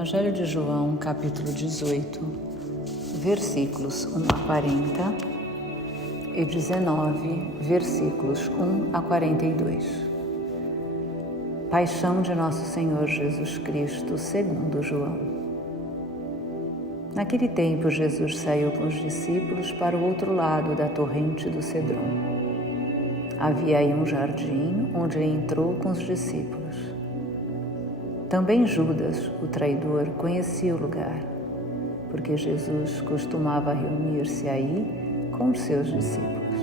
Evangelho de João, capítulo 18, versículos 1 a 40 e 19, versículos 1 a 42. Paixão de Nosso Senhor Jesus Cristo, segundo João. Naquele tempo, Jesus saiu com os discípulos para o outro lado da torrente do Cedron. Havia aí um jardim onde ele entrou com os discípulos. Também Judas, o traidor, conhecia o lugar, porque Jesus costumava reunir-se aí com os seus discípulos.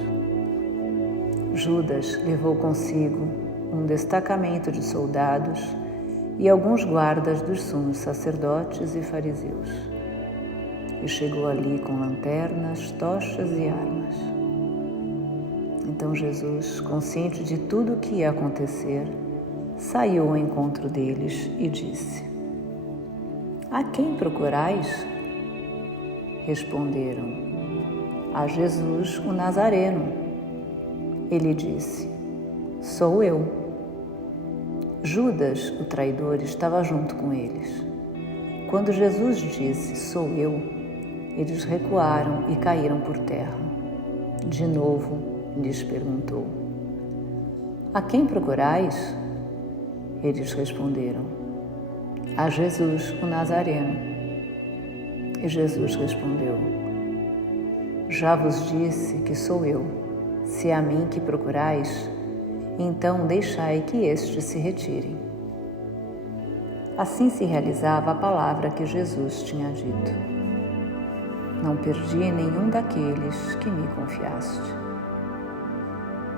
Judas levou consigo um destacamento de soldados e alguns guardas dos sumos sacerdotes e fariseus. E chegou ali com lanternas, tochas e armas. Então Jesus, consciente de tudo o que ia acontecer, saiu ao encontro deles e disse: "A quem procurais?" Responderam: "A Jesus, o Nazareno." Ele disse: "Sou eu." Judas, o traidor, estava junto com eles. Quando Jesus disse: "Sou eu", eles recuaram e caíram por terra. De novo lhes perguntou: "A quem procurais?" Eles responderam: "A Jesus, o Nazareno." E Jesus respondeu: "Já vos disse que sou eu. Se é a mim que procurais, então deixai que estes se retirem." Assim se realizava a palavra que Jesus tinha dito: "Não perdi nenhum daqueles que me confiaste."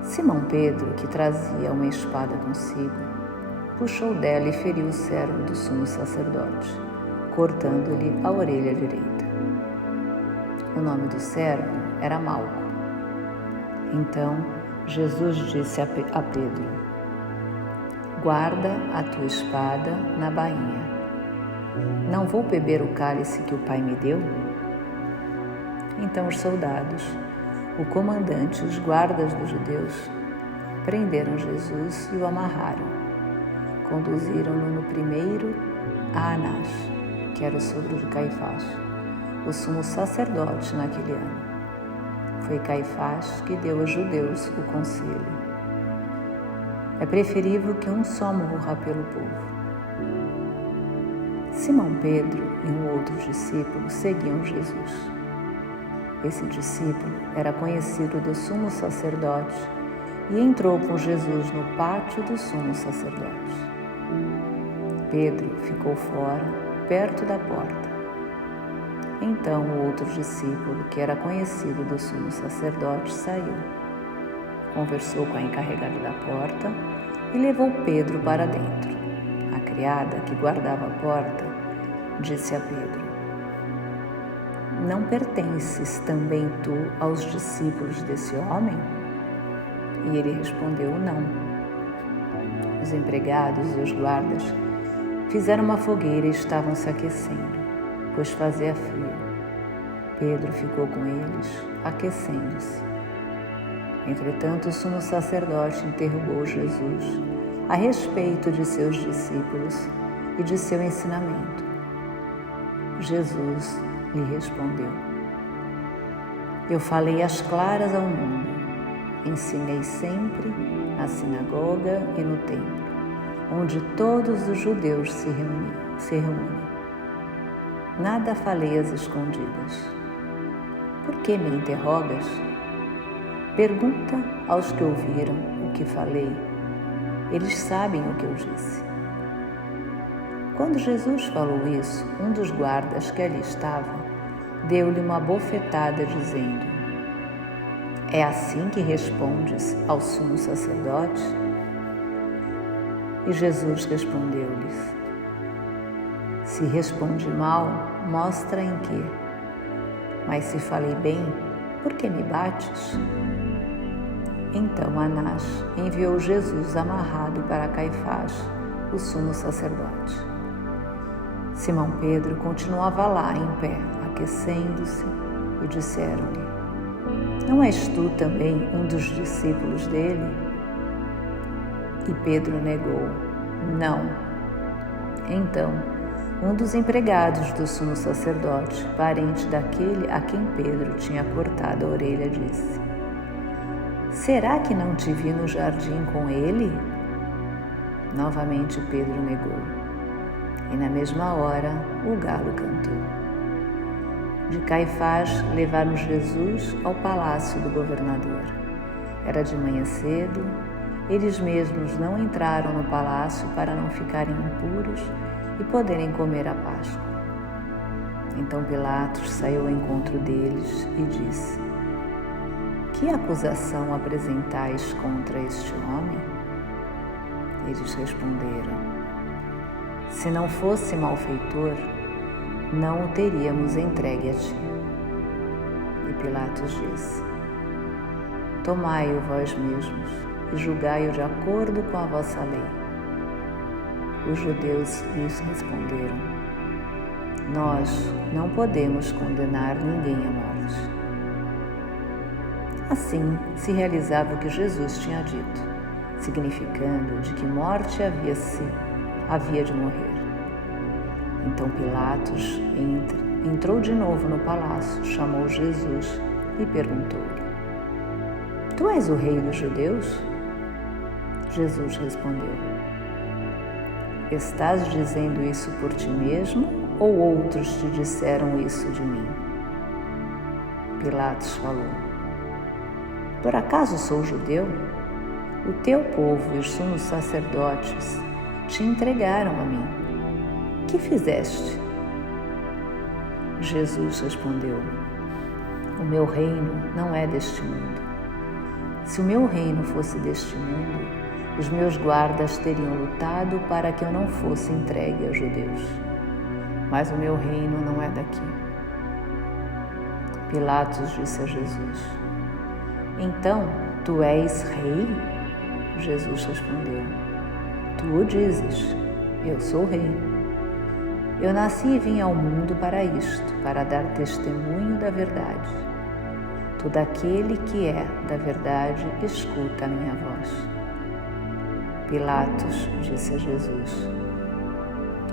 Simão Pedro, que trazia uma espada consigo, puxou dela e feriu o servo do sumo sacerdote, cortando-lhe a orelha direita. O nome do servo era Malco. Então Jesus disse a Pedro: "Guarda a tua espada na bainha. Não vou beber o cálice que o Pai me deu?" Então os soldados, o comandante e os guardas dos judeus prenderam Jesus e o amarraram. Conduziram-no no primeiro a Anás, que era o sogro de Caifás, o sumo sacerdote naquele ano. Foi Caifás que deu aos judeus o conselho: "É preferível que um só morra pelo povo." Simão Pedro e um outro discípulo seguiam Jesus. Esse discípulo era conhecido do sumo sacerdote e entrou com Jesus no pátio do sumo sacerdote. Pedro ficou fora, perto da porta. Então o outro discípulo, que era conhecido do sumo sacerdote, saiu, conversou com a encarregada da porta e levou Pedro para dentro. A criada, que guardava a porta, disse a Pedro: "Não pertences também tu aos discípulos desse homem?" E ele respondeu: "Não." Os empregados e os guardas fizeram uma fogueira e estavam se aquecendo, pois fazia frio. Pedro ficou com eles, aquecendo-se. Entretanto, o sumo sacerdote interrogou Jesus a respeito de seus discípulos e de seu ensinamento. Jesus lhe respondeu: "Eu falei às claras ao mundo, ensinei sempre na sinagoga e no templo, onde todos os judeus se reúnem. Nada falei às escondidas. Por que me interrogas? Pergunta aos que ouviram o que falei. Eles sabem o que eu disse." Quando Jesus falou isso, um dos guardas que ali estava deu-lhe uma bofetada, dizendo: "É assim que respondes ao sumo sacerdote?" E Jesus respondeu-lhes: "Se respondi mal, mostra em quê. Mas se falei bem, por que me bates?" Então Anás enviou Jesus amarrado para Caifás, o sumo sacerdote. Simão Pedro continuava lá em pé, aquecendo-se, e disseram-lhe: "Não és tu também um dos discípulos dele?" E Pedro negou: "Não." Então Um dos empregados do sumo sacerdote, parente daquele a quem Pedro tinha cortado a orelha, disse: Será que não te vi no jardim com ele? Novamente Pedro negou. E na mesma hora o galo cantou. De Caifás levaram Jesus ao palácio do governador. Era de manhã cedo, eles mesmos não entraram no palácio para não ficarem impuros e poderem comer a Páscoa. Então Pilatos saiu ao encontro deles e disse: Que acusação apresentais contra este homem? Eles responderam: Se não fosse malfeitor, não o teríamos entregue a ti. E Pilatos disse: Tomai-o vós mesmos e julgai-o de acordo com a vossa lei. Os judeus lhes responderam: Nós não podemos condenar ninguém à morte. Assim se realizava o que Jesus tinha dito, significando de que morte havia de morrer. Então Pilatos entrou de novo no palácio, chamou Jesus e perguntou-lhe: Tu és o rei dos judeus? Jesus respondeu: Estás dizendo isso por ti mesmo ou outros te disseram isso de mim? Pilatos falou: Por acaso sou judeu? O teu povo e os sumos sacerdotes te entregaram a mim. Que fizeste? Jesus respondeu: O meu reino não é deste mundo. Se o meu reino fosse deste mundo, os meus guardas teriam lutado para que eu não fosse entregue aos judeus. Mas o meu reino não é daqui. Pilatos disse a Jesus: Então, tu és rei? Jesus respondeu: Tu o dizes, eu sou rei. Eu nasci e vim ao mundo para isto, para dar testemunho da verdade. Todo aquele que é da verdade escuta a minha voz. Pilatos disse a Jesus: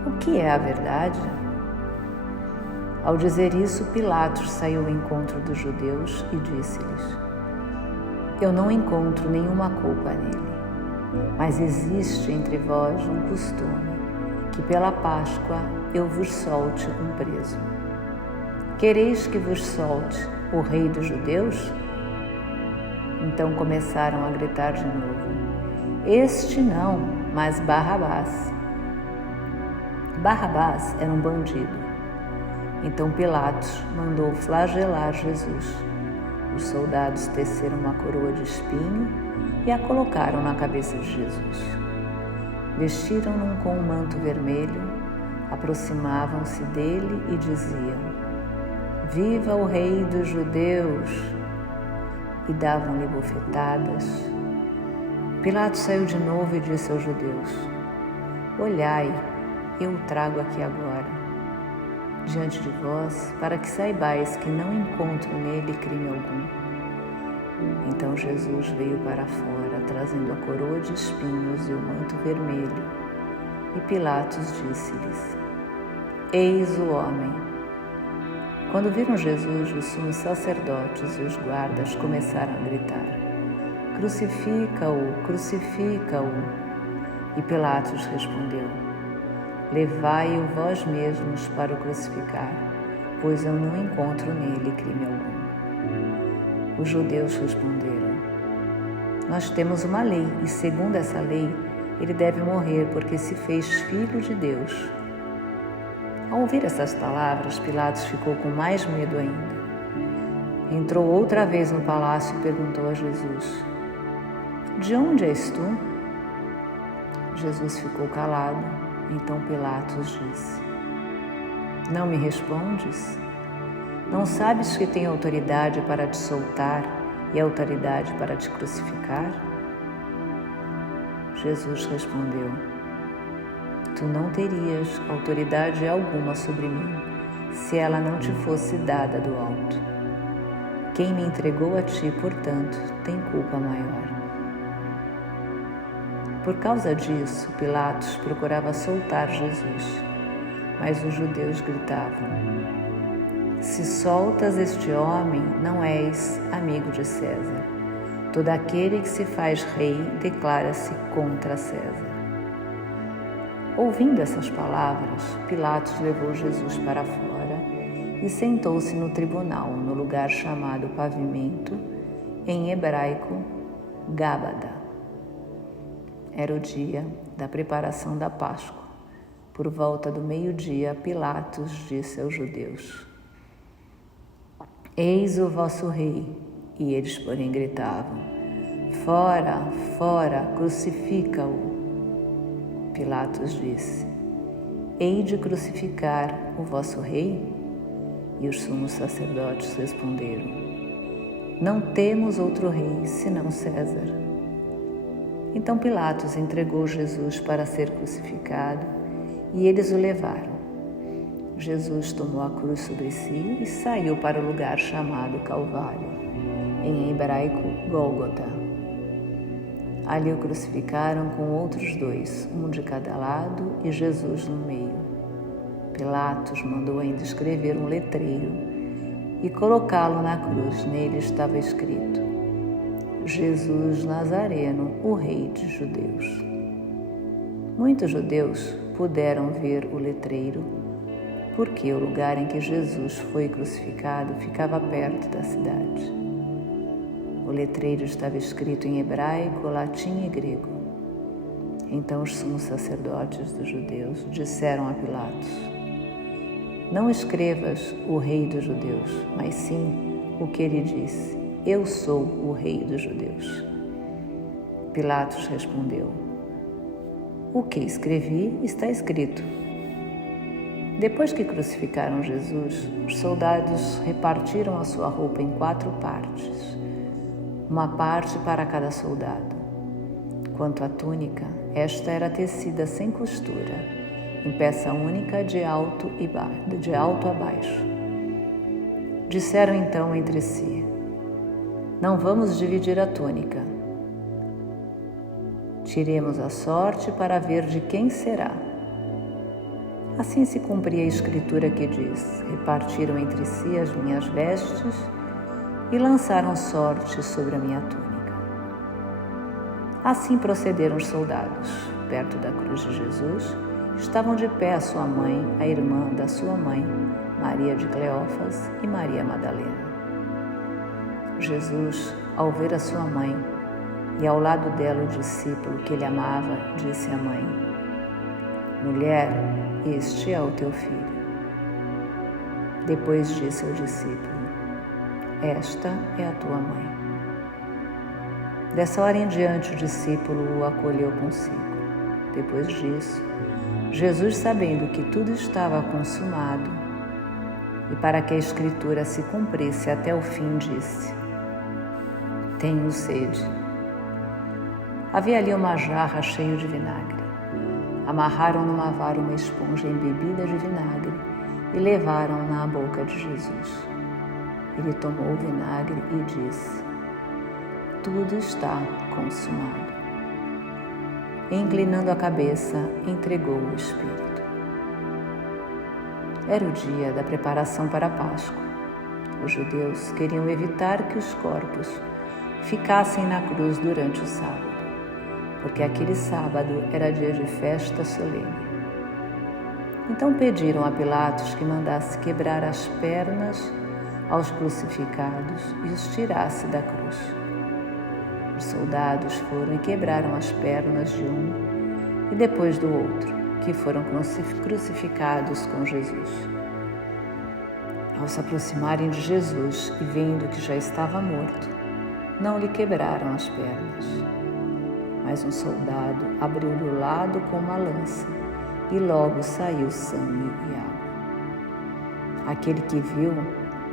O que é a verdade? Ao dizer isso, Pilatos saiu ao encontro dos judeus e disse-lhes: Eu não encontro nenhuma culpa nele, mas existe entre vós um costume, que pela Páscoa eu vos solte um preso. Quereis que vos solte o rei dos judeus? Então começaram a gritar de novo: Este não, mas Barrabás. Barrabás era um bandido. Então Pilatos mandou flagelar Jesus. Os soldados teceram uma coroa de espinho e a colocaram na cabeça de Jesus. Vestiram-no com um manto vermelho, aproximavam-se dele e diziam: Viva o rei dos judeus! E davam-lhe bofetadas. Pilatos saiu de novo e disse aos judeus: Olhai, eu o trago aqui agora, diante de vós, para que saibais que não encontro nele crime algum. Então Jesus veio para fora, trazendo a coroa de espinhos e o manto vermelho. E Pilatos disse-lhes: Eis o homem. Quando viram Jesus, os sumos sacerdotes e os guardas começaram a gritar: Crucifica-o, crucifica-o. E Pilatos respondeu: Levai-o vós mesmos para o crucificar, pois eu não encontro nele crime algum. Os judeus responderam: Nós temos uma lei, e segundo essa lei, ele deve morrer porque se fez filho de Deus. Ao ouvir essas palavras, Pilatos ficou com mais medo ainda. Entrou outra vez no palácio e perguntou a Jesus: De onde és tu? Jesus ficou calado. Então Pilatos disse: Não me respondes? Não sabes que tenho autoridade para te soltar e autoridade para te crucificar? Jesus respondeu: Tu não terias autoridade alguma sobre mim, se ela não te fosse dada do alto. Quem me entregou a ti, portanto, tem culpa maior. Por causa disso, Pilatos procurava soltar Jesus. Mas os judeus gritavam: se soltas este homem, não és amigo de César. Todo aquele que se faz rei declara-se contra César. Ouvindo essas palavras, Pilatos levou Jesus para fora e sentou-se no tribunal, no lugar chamado Pavimento, em hebraico, Gábada. Era o dia da preparação da Páscoa. Por volta do meio-dia, Pilatos disse aos judeus: eis o vosso rei. E eles, porém, gritavam: fora, fora, crucifica-o. Pilatos disse: hei de crucificar o vosso rei? E os sumos sacerdotes responderam: não temos outro rei senão César. Então Pilatos entregou Jesus para ser crucificado e eles o levaram. Jesus tomou a cruz sobre si e saiu para o lugar chamado Calvário, em hebraico Gólgota. Ali o crucificaram com outros dois, um de cada lado e Jesus no meio. Pilatos mandou ainda escrever um letreiro e colocá-lo na cruz. Nele estava escrito: Jesus Nazareno, o Rei dos Judeus. Muitos judeus puderam ver o letreiro, porque o lugar em que Jesus foi crucificado ficava perto da cidade. O letreiro estava escrito em hebraico, latim e grego. Então os sumos sacerdotes dos judeus disseram a Pilatos: não escrevas o Rei dos Judeus, mas sim o que ele disse: eu sou o Rei dos Judeus. Pilatos respondeu: o que escrevi está escrito. Depois que crucificaram Jesus, os soldados repartiram a sua roupa em 4 partes, uma parte para cada soldado. Quanto à túnica, esta era tecida sem costura, em peça única de alto a baixo. Disseram então entre si: não vamos dividir a túnica. Tiremos a sorte para ver de quem será. Assim se cumpria a escritura que diz: repartiram entre si as minhas vestes e lançaram sorte sobre a minha túnica. Assim procederam os soldados. Perto da cruz de Jesus estavam de pé a sua mãe, a irmã da sua mãe, Maria de Cleófas e Maria Madalena. Jesus, ao ver a sua mãe e ao lado dela o discípulo que ele amava, disse à mãe: mulher, este é o teu filho. Depois disse ao discípulo: esta é a tua mãe. Dessa hora em diante o discípulo o acolheu consigo. Depois disso, Jesus, sabendo que tudo estava consumado, e para que a Escritura se cumprisse até o fim, disse: tenho sede. Havia ali uma jarra cheia de vinagre. Amarraram numa vara uma esponja embebida de vinagre e levaram-na à boca de Jesus. Ele tomou o vinagre e disse: tudo está consumado. E, inclinando a cabeça, entregou o Espírito. Era o dia da preparação para a Páscoa. Os judeus queriam evitar que os corpos ficassem na cruz durante o sábado, porque aquele sábado era dia de festa solene. Então pediram a Pilatos que mandasse quebrar as pernas aos crucificados e os tirasse da cruz. Os soldados foram e quebraram as pernas de um e depois do outro, que foram crucificados com Jesus. Ao se aproximarem de Jesus e vendo que já estava morto, não lhe quebraram as pernas. Mas um soldado abriu-lhe o lado com uma lança e logo saiu sangue e água. Aquele que viu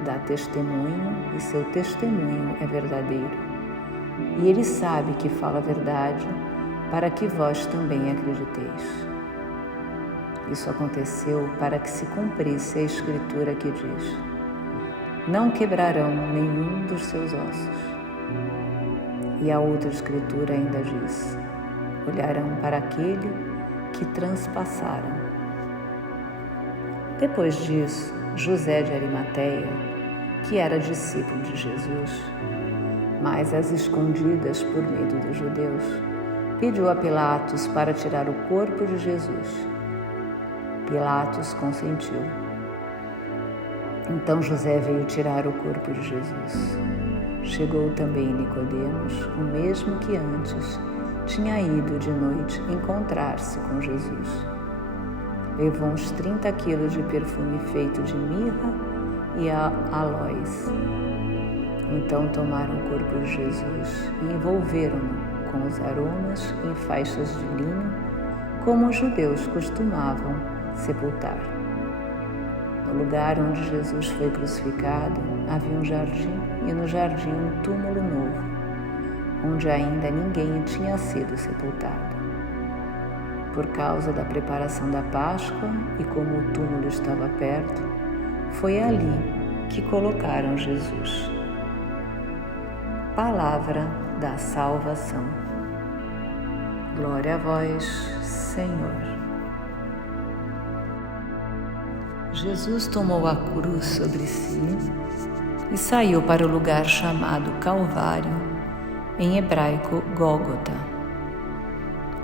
dá testemunho e seu testemunho é verdadeiro. E ele sabe que fala a verdade, para que vós também acrediteis. Isso aconteceu para que se cumprisse a Escritura que diz: não quebrarão nenhum dos seus ossos. E a outra Escritura ainda diz: olharão para aquele que transpassaram. Depois disso, José de Arimateia, que era discípulo de Jesus, mas às escondidas por medo dos judeus, pediu a Pilatos para tirar o corpo de Jesus. Pilatos consentiu. Então José veio tirar o corpo de Jesus. Chegou também Nicodemos, o mesmo que antes tinha ido de noite encontrar-se com Jesus. Levou uns 30 quilos de perfume feito de mirra e aloés. Então tomaram o corpo de Jesus e envolveram-no com os aromas em faixas de linho, como os judeus costumavam sepultar. No lugar onde Jesus foi crucificado, havia um jardim e no jardim um túmulo novo, onde ainda ninguém tinha sido sepultado. Por causa da preparação da Páscoa e como o túmulo estava perto, foi ali que colocaram Jesus. Palavra da salvação. Glória a vós, Senhor. Jesus tomou a cruz sobre si e saiu para o lugar chamado Calvário, em hebraico Gólgota.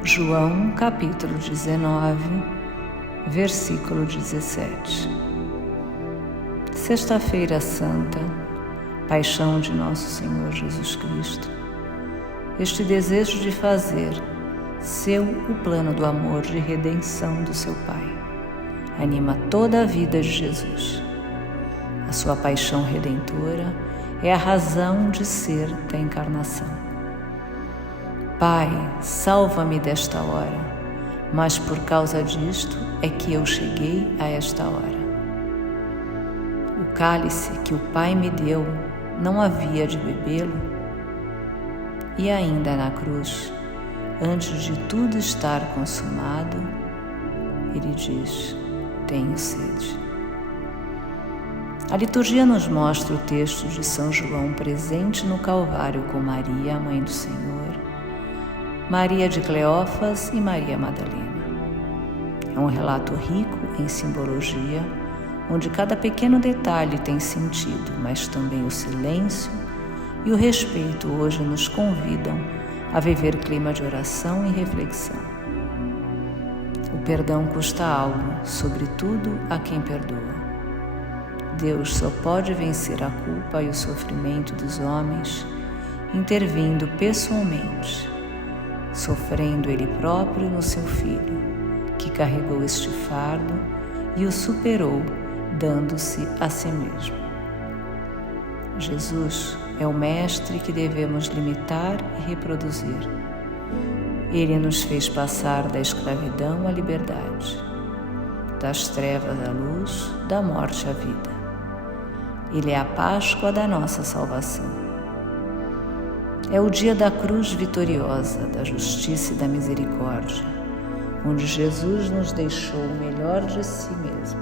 João capítulo 19, versículo 17. Sexta-feira Santa, Paixão de Nosso Senhor Jesus Cristo. Este desejo de fazer seu o plano do amor de redenção do seu Pai anima toda a vida de Jesus. A sua paixão redentora é a razão de ser da encarnação. Pai, salva-me desta hora, mas por causa disto é que eu cheguei a esta hora. O cálice que o Pai me deu não havia de bebê-lo? E ainda na cruz, antes de tudo estar consumado, ele diz: tenho sede. A liturgia nos mostra o texto de São João presente no Calvário com Maria, a mãe do Senhor, Maria de Cleófas e Maria Madalena. É um relato rico em simbologia, onde cada pequeno detalhe tem sentido, mas também o silêncio e o respeito hoje nos convidam a viver clima de oração e reflexão. O perdão custa algo, sobretudo a quem perdoa. Deus só pode vencer a culpa e o sofrimento dos homens intervindo pessoalmente, sofrendo Ele próprio no seu Filho, que carregou este fardo e o superou, dando-se a si mesmo. Jesus é o Mestre que devemos limitar e reproduzir. Ele nos fez passar da escravidão à liberdade, das trevas à luz, da morte à vida. Ele é a Páscoa da nossa salvação. É o dia da cruz vitoriosa, da justiça e da misericórdia, onde Jesus nos deixou o melhor de si mesmo.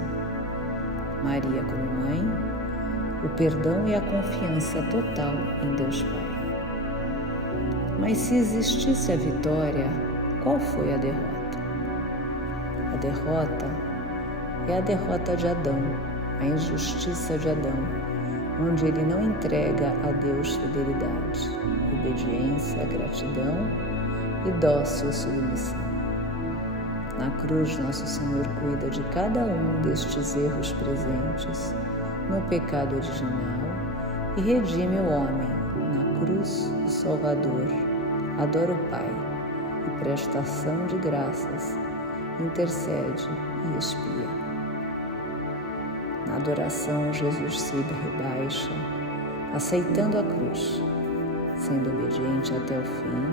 Maria como mãe, o perdão e a confiança total em Deus Pai. Mas se existisse a vitória, qual foi a derrota? A derrota é a derrota de Adão, a injustiça de Adão, onde ele não entrega a Deus fidelidade, obediência, gratidão e dócil submissão. Na cruz, Nosso Senhor cuida de cada um destes erros presentes no pecado original e redime o homem. Na cruz, o Salvador adora o Pai e prestação de graças, intercede e expia. Na adoração, Jesus se rebaixa, aceitando a cruz, sendo obediente até o fim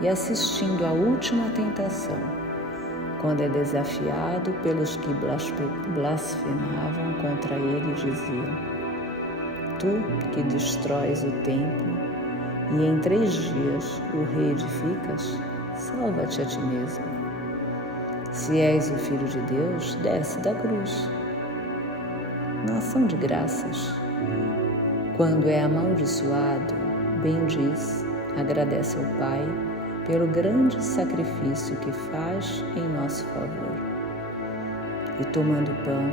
e assistindo à última tentação, quando é desafiado pelos que blasfemavam contra ele e diziam: Tu que destróis o templo e em 3 dias o reedificas, salva-te a ti mesmo. Se és o Filho de Deus, desce da cruz. Na ação de graças, quando é amaldiçoado, bendiz, agradece ao Pai pelo grande sacrifício que faz em nosso favor. E tomando o pão,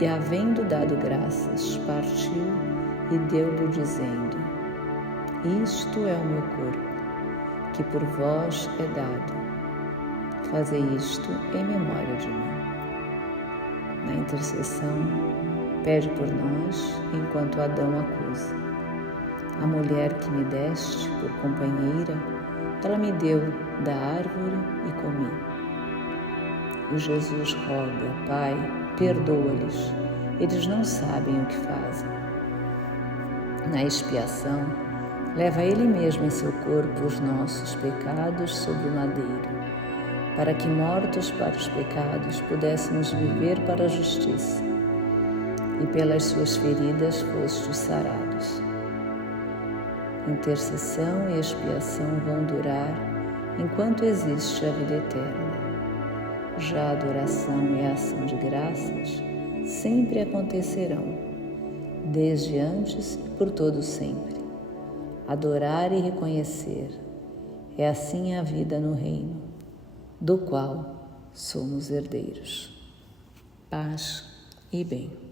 E havendo dado graças, partiu e deu-lhe dizendo: Isto é o meu corpo, que por vós é dado. Fazei isto em memória de mim. Na intercessão, pede por nós, enquanto Adão acusa. A mulher que me deste por companheira, ela me deu da árvore e comi. E Jesus roga: Pai, perdoa-lhes, eles não sabem o que fazem. Na expiação, leva Ele mesmo em seu corpo os nossos pecados sobre o madeiro, para que, mortos para os pecados, pudéssemos viver para a justiça. E pelas suas feridas fostes sarados. Intercessão e expiação vão durar enquanto existe a vida eterna. Já a adoração e a ação de graças sempre acontecerão, desde antes e por todo sempre. Adorar e reconhecer é assim a vida no reino, do qual somos herdeiros. Paz e bem.